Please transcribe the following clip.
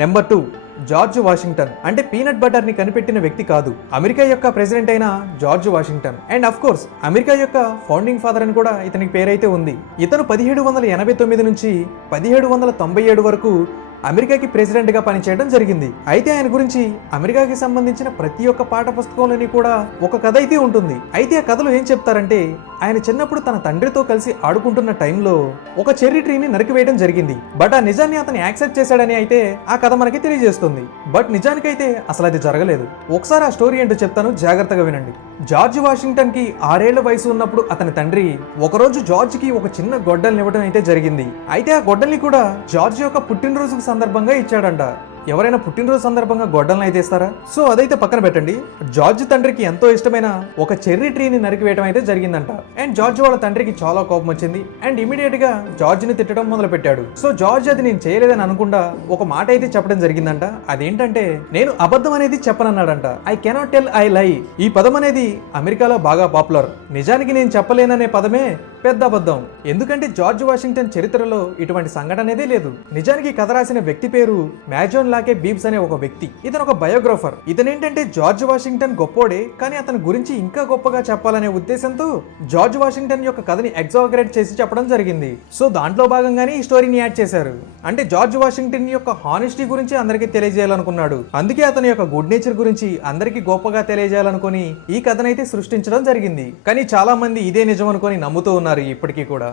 Number 2 George Washington అంటే peanut butter ని కనిపెట్టిన వ్యక్తి కాదు. అమెరికా యొక్క ప్రెసిడెంట్ అయిన George Washington and of course America యొక్క ఫౌండింగ్ ఫాదర్ అని కూడా ఇతనికి పేరైతే ఉంది. ఇతను 1789 నుంచి 1797 వరకు అమెరికాకి ప్రెసిడెంట్ గా పనిచేయడం జరిగింది. అయితే ఆయన గురించి అమెరికాకి సంబంధించిన ప్రతి ఒక్క పాఠ పుస్తకంలోని కూడా ఒక కథ అయితే ఉంటుంది. అయితే ఆ కథలో ఏం చెప్తారంటే ఆయన చిన్నప్పుడు తన తండ్రితో కలిసి ఆడుకుంటున్న టైంలో ఒక చెర్రీ ట్రీని నరికివేయడం జరిగింది. బట్ ఆ నిజాన్ని అతను యాక్సెప్ట్ చేశాడని అయితే ఆ కథ మనకి తెలియజేస్తుంది. బట్ నిజానికైతే అసలు అది జరగలేదు. ఒకసారి ఆ స్టోరీ ఏంటో చెప్తాను, జాగ్రత్తగా వినండి. జార్జ్ వాషింగ్టన్ కి 6 ఏళ్ల వయసు ఉన్నప్పుడు అతని తండ్రి ఒకరోజు జార్జ్ కి ఒక చిన్న గొడ్డల్ని ఇవ్వడం అయితే జరిగింది. అయితే ఆ గొడ్డల్ని కూడా జార్జ్ యొక్క పుట్టినరోజు సందర్భంగా ఇచ్చాడంట. ఎవరైనా పుట్టినరోజు సందర్భంగా గొడ్డలను అయితే ఇస్తారా? సో అదైతే పక్కన పెట్టండి. జార్జ్ తండ్రికి ఎంతో ఇష్టమైన ఒక చెర్రీ ట్రీని నరికివేయడం అయితే జరిగిందంట. అండ్ జార్జ్ వాళ్ళ తండ్రికి చాలా కోపం వచ్చింది అండ్ ఇమీడియట్ గా జార్జ్ ని తిట్టడం మొదలు పెట్టాడు. సో జార్జ్ అది నేను చేయలేదని అనుకుండా ఒక మాట అయితే చెప్పడం జరిగిందంట. అదేంటంటే నేను అబద్ధం అనేది చెప్పనన్నాడంట. I cannot tell I lie. ఈ పదం అనేది అమెరికాలో బాగా పాపులర్. నిజానికి నేను చెప్పలేననే పదమే పెద్ద అబద్ధం. ఎందుకంటే జార్జ్ వాషింగ్టన్ చరిత్రలో ఇటువంటి సంఘటన అనేది లేదు. నిజానికి కథ రాసిన వ్యక్తి పేరు మ్యాజోన్ లాకే బీబ్స్ అనే ఒక వ్యక్తి. ఇతను ఒక బయోగ్రాఫర్. ఇతనేంటంటే జార్జ్ వాషింగ్టన్ గొప్పోడే కానీ అతని గురించి ఇంకా గొప్పగా చెప్పాలనే ఉద్దేశంతో జార్జ్ వాషింగ్టన్ యొక్క కథని ఎగ్జాగరేట్ చేసి చెప్పడం జరిగింది. సో దాంట్లో భాగంగానే ఈ స్టోరీని యాడ్ చేశారు. అంటే జార్జ్ వాషింగ్టన్ యొక్క హానెస్టీ గురించి అందరికీ తెలియజేయాలనుకున్నాడు. అందుకే అతని యొక్క గుడ్ నేచర్ గురించి అందరికీ గొప్పగా తెలియజేయాలనుకుని ఈ కథనైతే సృష్టించడం జరిగింది. కానీ చాలా మంది ఇదే నిజం అనుకొని నమ్ముతూ ఉన్నారు ఇప్పటికీ కూడా.